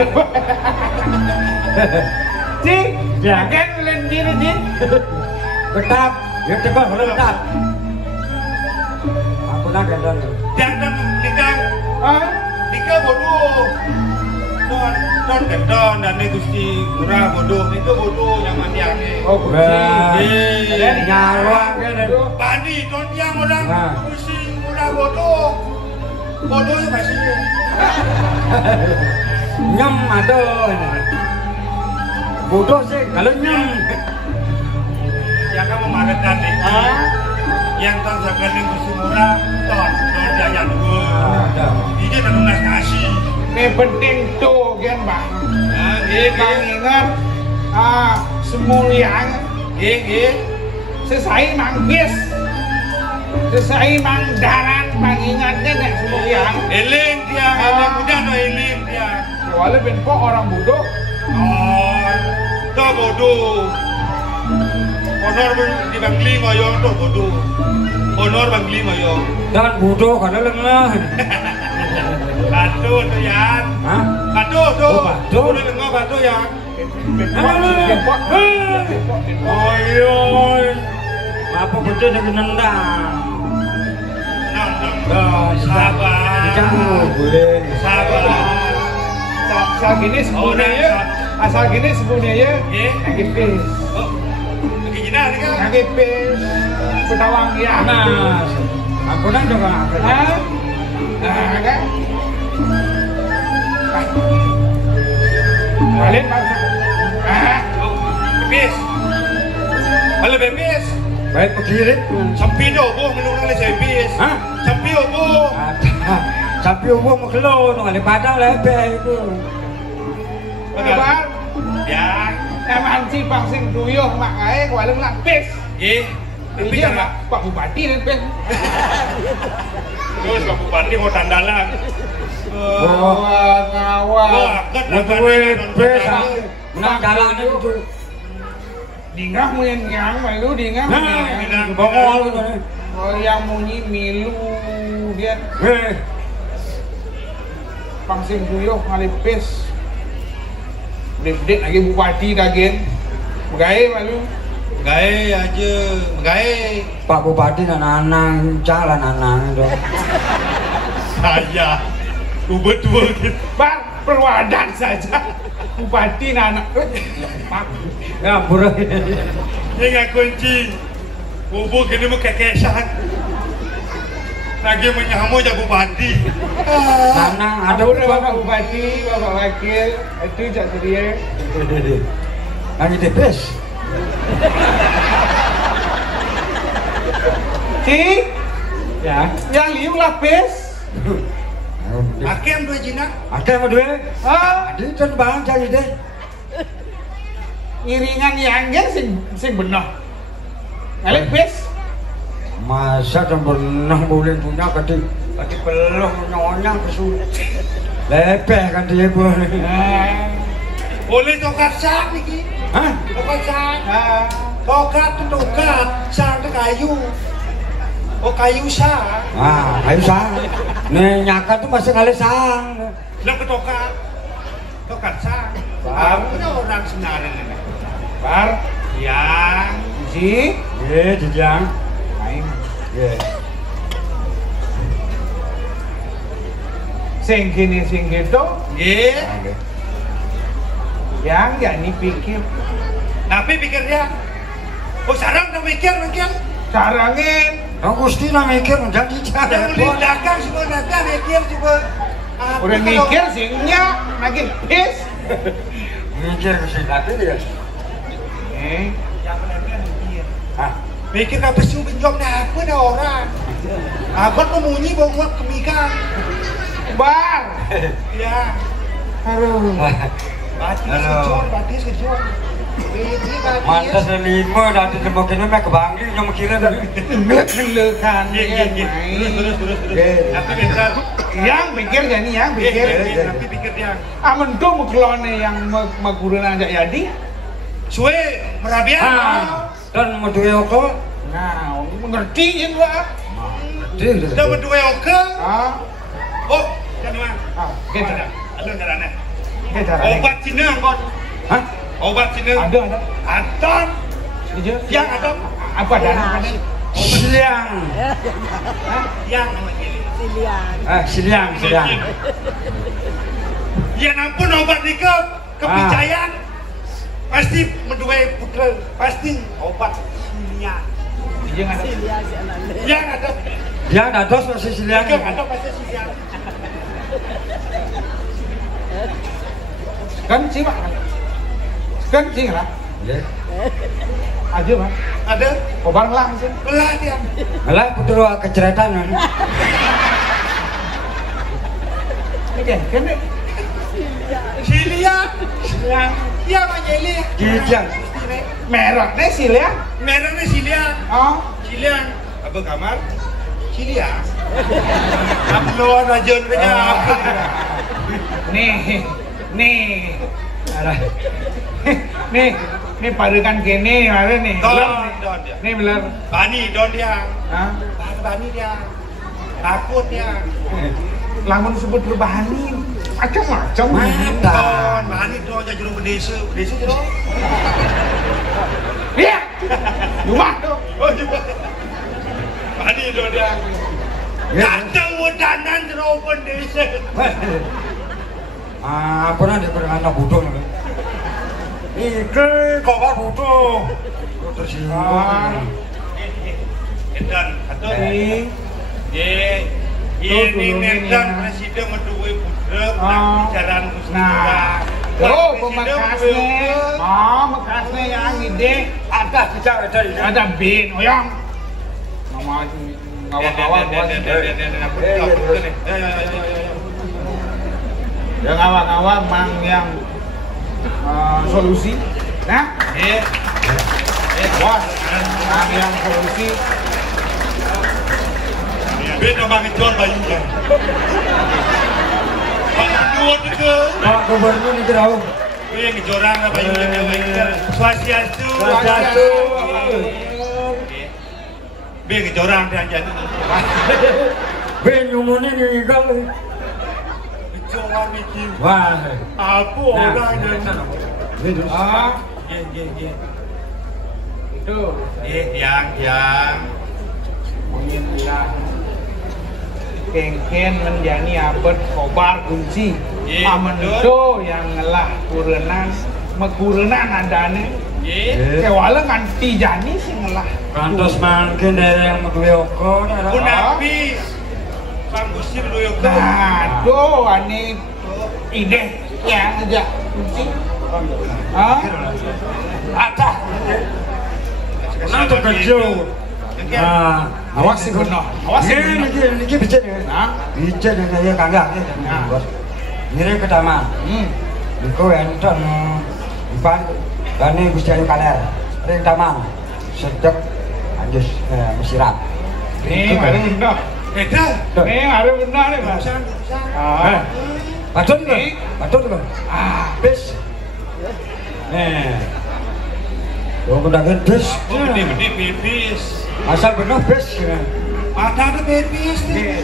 Jangan len diri. Betap, ya cepat betap. Aku nak gendon. Jangan Dika bodoh. Don gendon dan ini Gusti murah bodoh. Itu bodoh yang mati aneh. Oh, nyalwang kan. Bani don yang orang Gusti murah bodoh. Bodohnya masih. Nyem aduh. Bodoh sih kalau nyem. Yang kamu marahkan nih. Yang ton jagain Gusti murah don jaya dulu. Ini terlunas kasih. Ini penting tuh kan bang. Bang ingat semulian. Sesai manggis. Sesai mangdaran bang ingatnya nek semulian. Eling dia, eling muda no eling dia. Walau benpo orang bodoh. Tuh bodoh. Honor di Bangli ngoyong tuh bodoh. Honor Bangli ngoyong. Dan bodoh karena lengah. Batu tuh Yan. Batu tuh. Batu. Udah lengah batu Yan. Oyoy. Apa betul dengan nendang? Sabar. Boleh. Sabar. Asal gini sebenarnya ngipis. Gimana nih kan? Ngipis. Petawang ya. Nah, aku nang juga kan? Balik Bebis. Halo bebis. baik begini. Sampai obo menurut saya bebis. Sampai obo. Sampai obo makelo nang ale padang lebe iku. Bang. Ya. Emang si Bang sing duyuh mak ae waleng nak pis. Nggih. Tapi Iya sama Pak Bupati nih pis. terus Pak Bupati mau tandalan. Ngawal. Pes nang dalan itu. Dingah main yang malu dingah. Bongol itu. Oh yang munyi milu dia Bang sing duyuh ngalipis. Dek lagi bupati kagen. Gawe malu. Gawe aja, gawe. Pak Bupati nanang jalan nanang itu. Saya betul gitu. Bang perwadan saja. Bupati anak. Pak. Ya buruk. Dia nggak kunci. Bubuk ini mau kekesan. Lagi menyamu ya bupati. Nanang ada Udah Bapak Bupati, Bapak Wakil, itu jak dia. lagi tepes. Si, Ya. yang liu lapis. Hakim dua jinak. Ada mau dua? Ah, Di kan bang jadi deh. iringan yangnya sing benar. Ngalipis. Masa dan pernah boleh punya kati pelong nyonya kesul. Lepeh kan dia boleh. Boleh tokat sak niki. Hah? Tokat sak. Tokat itu tokat, sak itu kayu. Oh kayu sak. Ayo sang. Nih nyaka tuh masih kali sang. Lo ke tokat. Tokat sak. Ini orang senarin ini. Bar, Yang si, Jejang. main. Sing gini sing gitu, Nggih. yang ini pikir. Tapi pikirnya, oh sarang tak mikir mungkin. Sarangin. Kau Gusti nak mikir menjadi Yang beli cara. dagang semua dagang mikir juga. Udah mikir sih nyak lagi pis. Mikir ke sini lagi ya. Yang benar-benar mikir. Hah? Mikir apa sih benjoknya aku ada orang. Abang memunyi bawa kemikan. Bar. Ya. Aduh. Batis kejor. Mantas na 5 nanti semakin mek kebangi yang kirim. Gelek-gelekan Tapi bentar. Yang pikir jadi yang pikir. Tapi pikir dia. Amun tuh mekelone yang magureun aja jadi. Suwe merabian. Dan medue oko. Nah, mengerti ya gua. Sudah berdua oke. Oh, jangan. Kita. Ada caranya. Kita. Obat Cina kon. Hah? Obat Cina. Ada. Anton. Iya. Yang ada. Apa ada? Siliang. Yang nama ini. Siliang. Ya ampun obat nika kepercayaan. Pasti menduai putra, pasti obat Siliang. Iya ada. Yang ada. Yang ada dos masih siliang. Yang ada pasti Siliang. Kan sih, Pak. Kan sih lah. Ya. Aja, Pak. Ada. Obar lang sih. Belah dia. Alah putra keceretan. Ini kan Siliang. Iya Pak Jeli. Kijang. mereknya sih ya. Merahnya Siliang. Oh. Siliang. Apa kamar? Siliang. Upload aja punya apa? Nih. Nih padukan gini, ada nih. Don dia. Nih bener. Bani don dia. Hah? Bani dia. Takut dia. Lamun sebut lu bani, macam-macam. Don, bani don jadi juru desa jero. Iya. Rumah tuh. Oh juga. Bani don dia. Kata wadanan jero desa. Apa nanti anak bodoh nih? Ike kok bodoh? Terus Edan, atau ini Medan presiden menduwe putra jalan Nah, oh pemakasnya, makasnya yang ide ada bicara dari ada bin, oyang, nama ngawang-ngawang yang ngawang-ngawang mang yang solusi, nah, bos, mang yang solusi. Beda banget jual bayunya. Pak Gubernur itu. Pak Gubernur itu tahu. Yang ngejorang lah bayunya. Swastiastu. Biar ngejorang dia jadi. Benyumune nih kau. Ngejorang bikin. Wah. Apa orang yang Itu. Yang. Mungkin bilang kengken menjani abad kobar kunci amendo yang ngelah kurenan mekurenan adane kewala nganti jani sih ngelah Kantos mangkin dari yang medue oko Unapi Panggusi medue oko nah do ane ide yang aja kunci ada nanti kecil. Nah, awas sih kono. Awas ini bijak ya. Nah, bijak yang saya kagak ya. Bos. Ngire ke taman. Iku enten iban bani Gusti Ayu Kaler. Ring taman. Sedek anjus mesirat. Nih, ada benar. Eda. Nih, ada benar nih, Mas. Patut tuh. Bis. Lo kedagen bis. Gede-gede bebis. Asal benar bis. Ada bebis nih.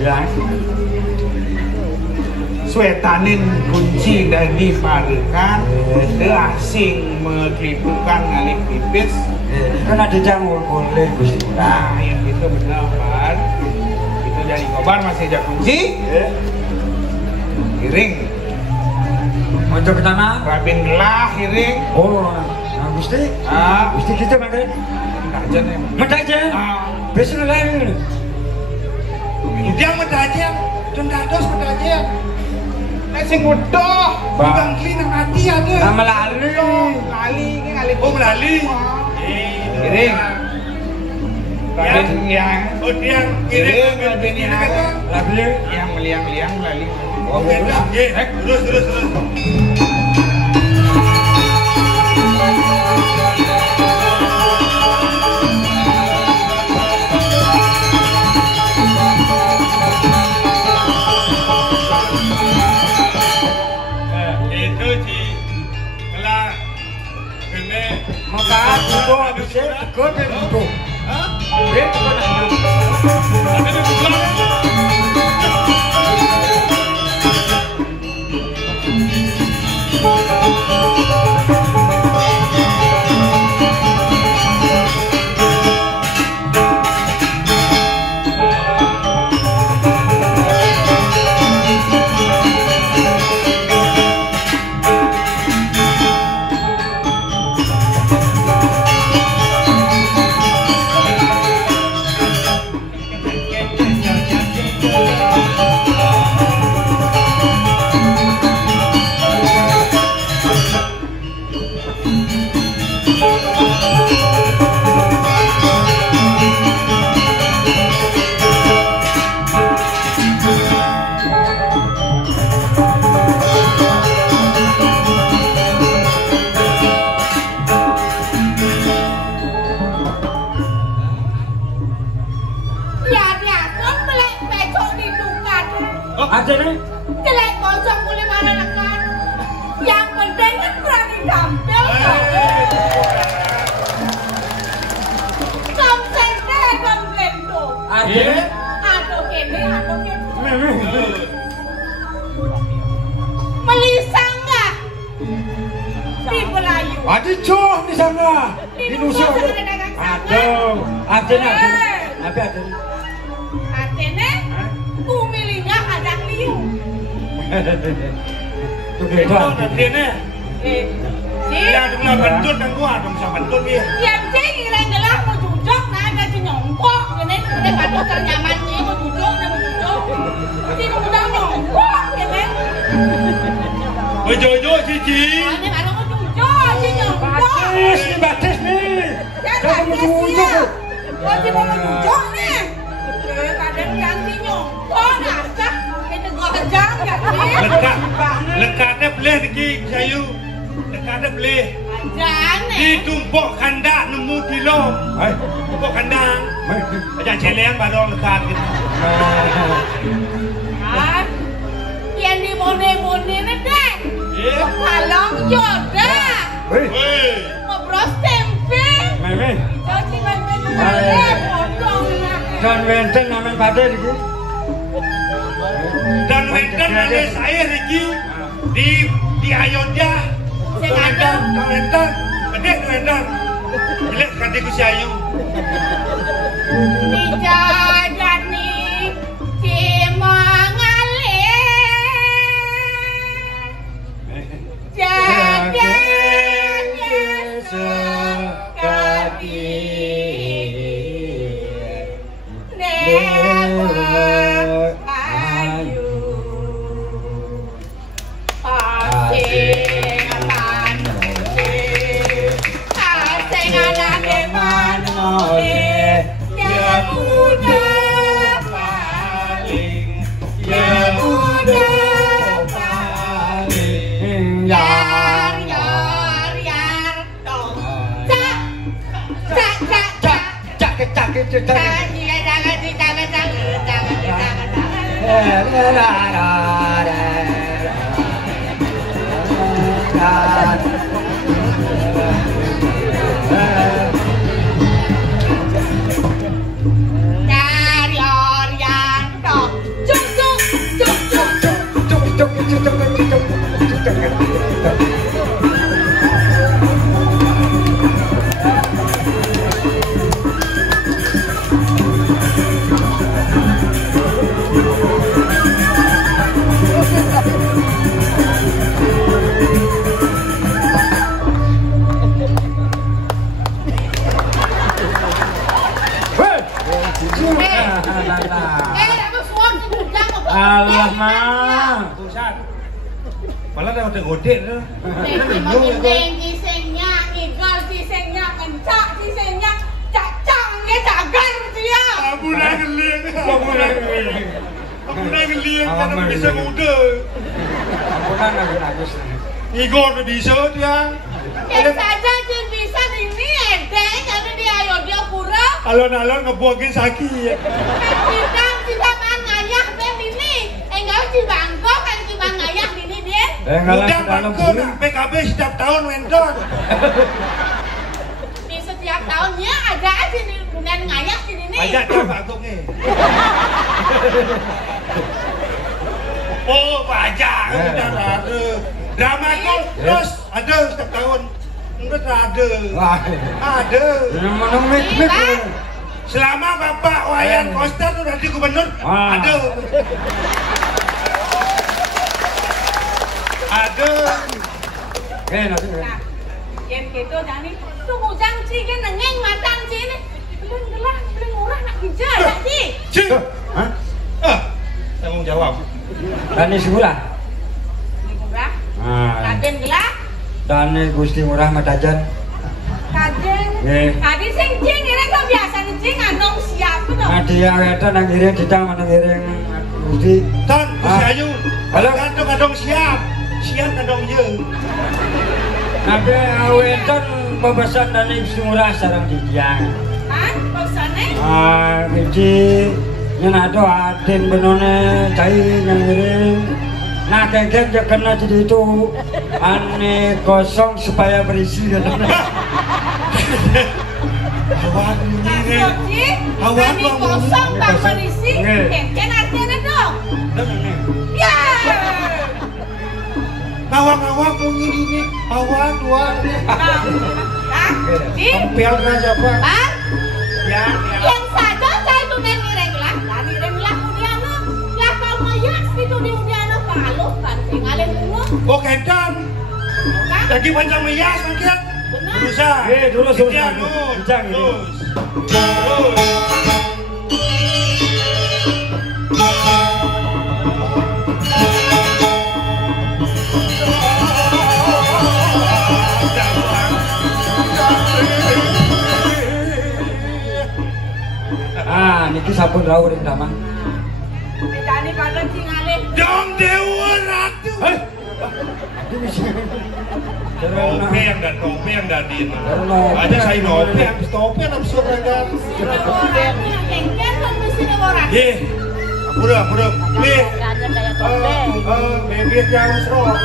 Jelas. Swetanin kunci dari parekan itu asing melipukan ngalih pipis. Kan ada jangur boleh Gusti. Nah, yang itu benar, Pak. Itu dari kobar masih ada kunci. Hiring. Mojo ke tanah. Rabin gelah hiring. Oh, nah Gusti. Gusti kita makan. Aja nih. Mendaje. Bisa lain. Dia medajeng, dan dados medajeng. Nek sing wedoh Bukan klina mati ada. Nama lali. lali iki ngali Oh melali. Kiring. Raden yang Oh dia kiring Raden yang Lali. yang meliang-liang lali. Oke, terus. Itu di kelah kene Maka itu bisa tegur dan duduk. Dia tegur anak. tapi di sebelah. Ada nih. Jelek bocong boleh marah-marah. Yang penting kan berani tampil. Sampai deh komplain tuh. Ada. Aduh kene. Melisang nggak? Di Melayu. Ada cuh di sana. Di Nusa. Ada nih. Ada. Artinya, kumilinya ada liu. Tuh gitu. Dia nih. Sih. Yang sebelah bentut dan gua dong sama bentut dia. Yang sih ngilang-ngilang mau cucok, nah ada si nyongkok. Ini udah kado ternyaman sih mau cucok, dia mau cucok. Si udah nyongkok, ini. Ojo cici. Ini baru mau cucok, si nyongkok. Batis nih. Ya Kamu mau batis cucok. ya. Oh si mau cucok nih. Kadang yang si nyongkok, nasah. Ini gua kejar nggak sih? Lekatnya boleh Niki Sayu. Lekatnya boleh. Jane. Di tumpuk kandak nemu kilo. Tumpuk kandang. Aja celeng baru lekat gitu. Ah, yang di mone-mone ni deh. Iya. Kalong joda. Hei. Weh. Ngobrol tempe. Main. Jadi macam mana? Potong lah. Dan benteng namanya pada lagi. Dan wenten ada saya Riki di Ayodhya. Sengaja. Wenten. Kedek wenten. Jelek kata ku Sayu. Dijajani cimangale. Jadinya sekali. Dewa ayu. Alah mah. Pusat. Malah dah udah gede tu. Penting cisengnya, ngigol cisengnya, kencak cisengnya, cacangnya cagar dia. Aku dah geling. Karena bisa muda. Aku kan agus. Igor tu bisa dia. Yang saja dia bisa ini edeng, jadi dia ayo dia kurang. Alon-alon ngebuangin sakit. Tidak mengayah ben ini. Enggak di Bangkok kan di mengayah ini dia. Udah bangkut PKB setiap tahun wendon. Di setiap tahunnya ada aja nih dengan ngayah sini nih. Ajak dia bangkut ni. Oh, pajak sudah ada. Drama tu terus ada setiap tahun. Enggak ada. Ada. Mik. Selama Bapak Wayan Koster tu nanti gubernur ada. Ada. Nanti. Yang gitu jadi tunggu janji kan nengeng matang sini. Belum gelah, belum murah nak kerja lagi. Cik. Hah? Tanggung jawab. Dani sebulan. Ini murah. Ah. Kaden gelah. Dani Gusti Murah Matajan. Kaden. Tadi sing cing ini kok biasa nih cing anong siap tu. Dia ada nang ngiring ditang nang ngiring Gusti. Tan, Gusti Ayu. Halo. Kadang siap. Siap kadang ye. Nabe awetan pembesan Dani Gusti Murah sareng didiang. Kan pesannya? Iki yen ado aden benone cai nang ngiring. Nah kengkeng dia kena jadi itu aneh kosong supaya berisi gitu. Awak ni. Awak kosong tak berisi. Kengkeng artinya dong. Ya. Awak bunyi ini. Awak dua. Di. Tampil raja apa? Ya. Yang saja saya tu neng nireng lah. Nireng lah Udiana. Lah kalau maya itu di Udiana kalau kan tinggalin dulu. Oh kencan. Lagi panjang meyas mungkin. Benar. Berusaha. Dulu Kejar, Kencang ini. Niki sampun rawuh ing damang. Bedane karo tinggalin. Dong Dewa Ratu. Tope yang dadin. Ada saya nope, habis tope habis seragam. Kengkeng kan mesti orang. Pura. Bebek yang serok.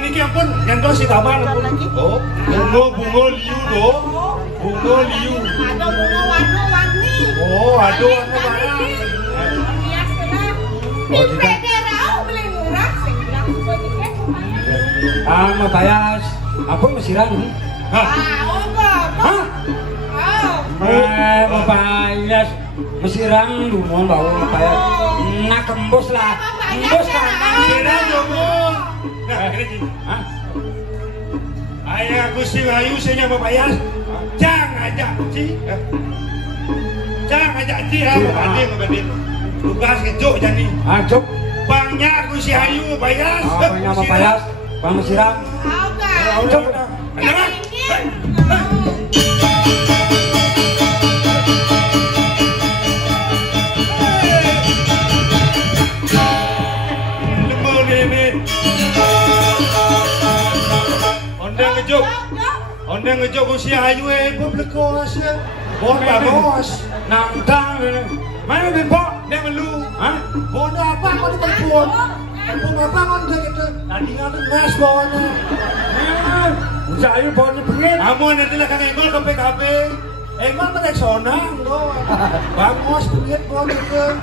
Niki ampun, nyantos si taban ampun. Oh, bunga liu doh. Bunga liu. Ada bunga warna-warni. Oh, ada warna-warna. Biasalah. Di rau beli murah sing bilang suka tiket lumayan. Mabayas. Apa mesiran ini? Mabayas. Mesiran lumon bau mabayas. Nak kembus lah. Kembus kan. Mesiran lumon. Ayah Gusti Ayu saya mabayas. Jangan ajak Ci. Jangan ajak Ci ya, banding. Tugas kejuk jadi. Cuk. Bangnya Gusti Ayu mabayas. Bangnya mabayas. Bang mesiran. Cuk. Ondang ngejuk Gusti Ayu belekos. Bon bagos. Nantang. Mana bimbo? Dia melu. Bon apa kau di telepon? Telepon apa kau dia gitu? Nanti ngambil mas bawaannya. Gusti Ayu bon pengin. Amun nanti lah Kang Engol ke PKB. Engol mereka sonang doang. Bangos pengit bon itu.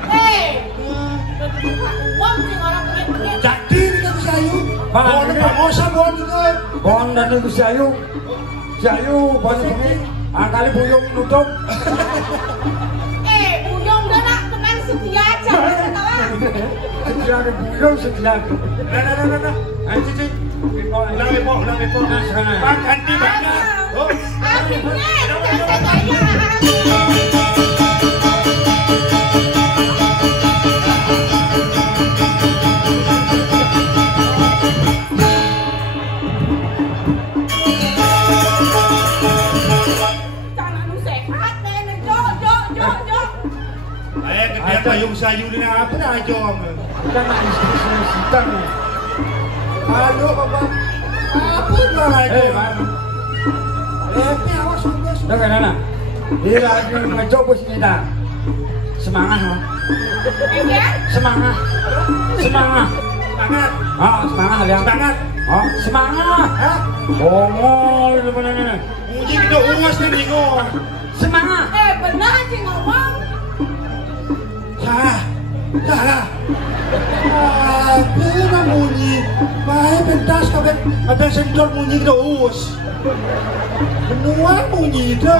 Uang sih orang punya. Jadi kita Gusti Ayu. Bon bangos bon juga. Bon dan Gusti Ayu. Gusti Ayu bon pengin. Kali buyung nutup. Buyung dah nak teman setia aja. Setia ada buyung setia. Nah. Cici. Ulang lepok. Bang ganti bangnya. Akhirnya kita saya. Ada payung sayu ni apa dah ajong. Kita nak istri sita ni. Aduh bapak. Apa dah ajong? Ni awas bagus. Dah kan nak? Dia lagi mencoba sini dah. Semangat ha. Semangat. Semangat. Semangat. Ah, semangat liang. Semangat. Ah, semangat. Ha? Bongol di mana ni? Muji kita urus ni bingung. Semangat. Benar Haji ngomong. Salah. Salah. Apa nak munyi? Baik pentas kabel. Ada sendok munyi kita urus. Benuan munyi tu.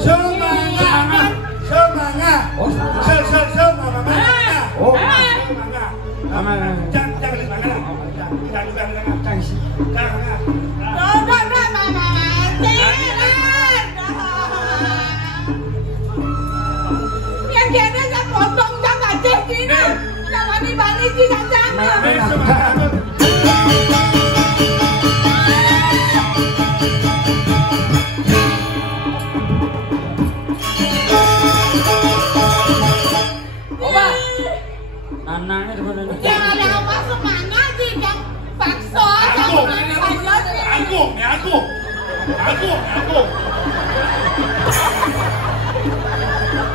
Semangat. Semangat. Oh, semangat. Semangat. Oh. Semangat. Aman. Jangan semangat lah. Jangan juga semangat. Jangan isi. Jangan. Yang dia ada saya potong jangan cek sini. Jangan dibalik di sana. Semangat. Anaknya di mana ni? Jangan ada apa semangat sih yang paksa. Aku.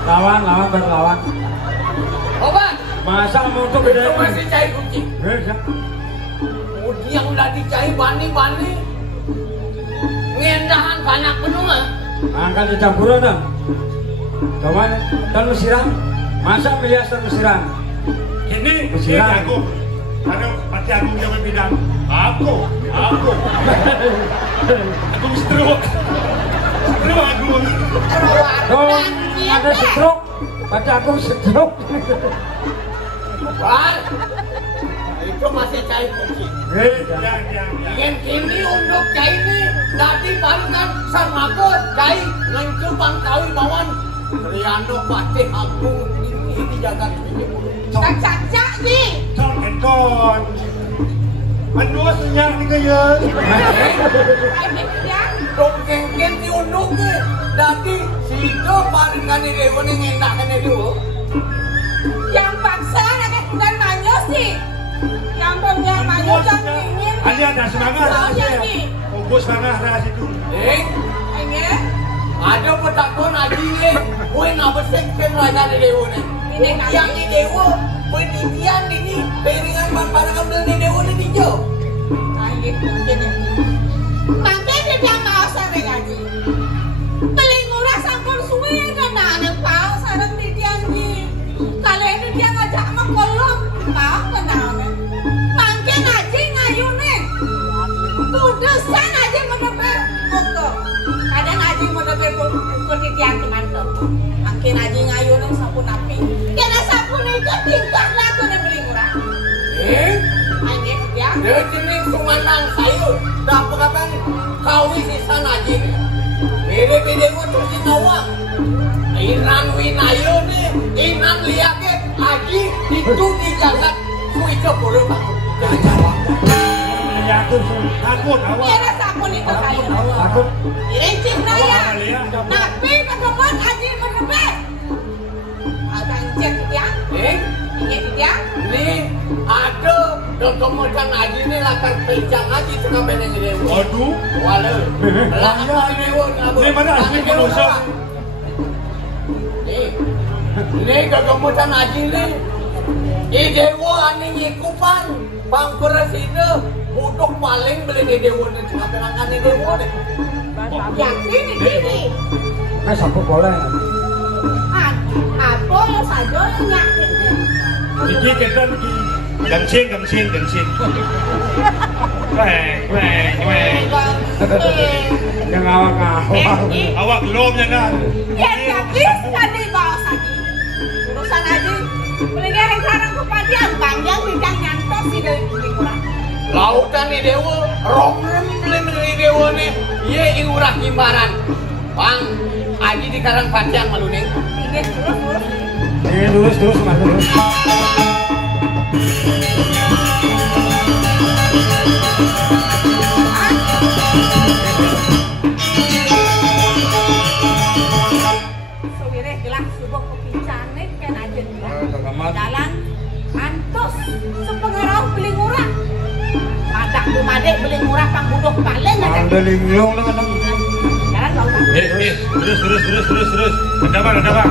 Lawan berlawan. Obat, Masa motor beda itu masih cair kunci. Yang udah dicair bani-bani. Ngendahan banyak penuh ah. Angkat dicampuran dah. Kawan, dan mesiran. Masa melihat mesiran. Ini Mesiran. aku. Karena pati aku yang berbidang. Aku. Aku stroke. Aku. Oh, ada stroke. Baca aku stroke. Bal, itu masih cair kunci. Yang kini untuk cair ni, tadi barukan sama aku cair ngancur bangkawi bawan. Riano pasti aku ini dijaga ini. Cacak ni. Ton. Menua senyap ni kaya. Dong kengken diunduk ke. Tadi sido barukan ni dewa ni ngendakan ni dewa. Yang paksa nak bukan manyo sih. Yang punya manyo yang ingin. Ada semangat. Fokus semangat dah situ. Ini. Ada petakon aji ni. Kue nak berseksen raja ni dewa ni. Yang ni dewa. Pendidian ini. Beringan barang ni dewa ni hijau. Ini mungkin ini. Pakai dia yang mau sampai gaji. Paling murah sampul suwe dan anak pau sarang di dia ni. Kalau ini dia ngajak mengkolom, pau kenal. Pakai ngaji ngayunin. Kudusan aja mendebar moko. Kadang ngaji mendebar pendidian teman-teman. Makin ngaji ngayunin sampun api. Kena sampun itu tingkah lah tu dia beli murah. Ini dia. Dia jenis sumandang sayur. Dapat kata kawi sisa ngaji. Bede-bede ko tusi nawang. Inan winayo ni, inan liake, lagi itu dijagat kuito puluh bang. Takut awak. Kira sampun itu kayu. Takut. Ini cina ya. Nabi berdebat haji berdebat. Abang cek dia. Ini dia. Ni ada kemudian ngaji ni latar pencang ngaji tengah benang dia. Aduh. Walau. Lama dewa Ni mana asli manusia? Ni kemudian ngaji ni. Dewa ani ngikupan bang presiden untuk paling beli dewa ni tengah benang ni dewa ni. Yakin ini. Sampai boleh. Apa saja yakin. Iki kita lagi gamsing. Weng. Yang awak. Awak lomnya kan. Ya habis tadi bawa tadi. Urusan aja. Pelihara yang sarang kepadian panjang bidang nyantos di dari kurang. Lautan ni dewa, romlem beli dewa ni. Ye iurah imbaran. Bang, aji di karang panjang malu ni. Ini terus. Ini terus masuk. Sewireh gelas subuh kepincane kan aja. Pade beli murah pang buduh paling ada. Anda linglung dengan Jalan Bang. Terus. Ada apa?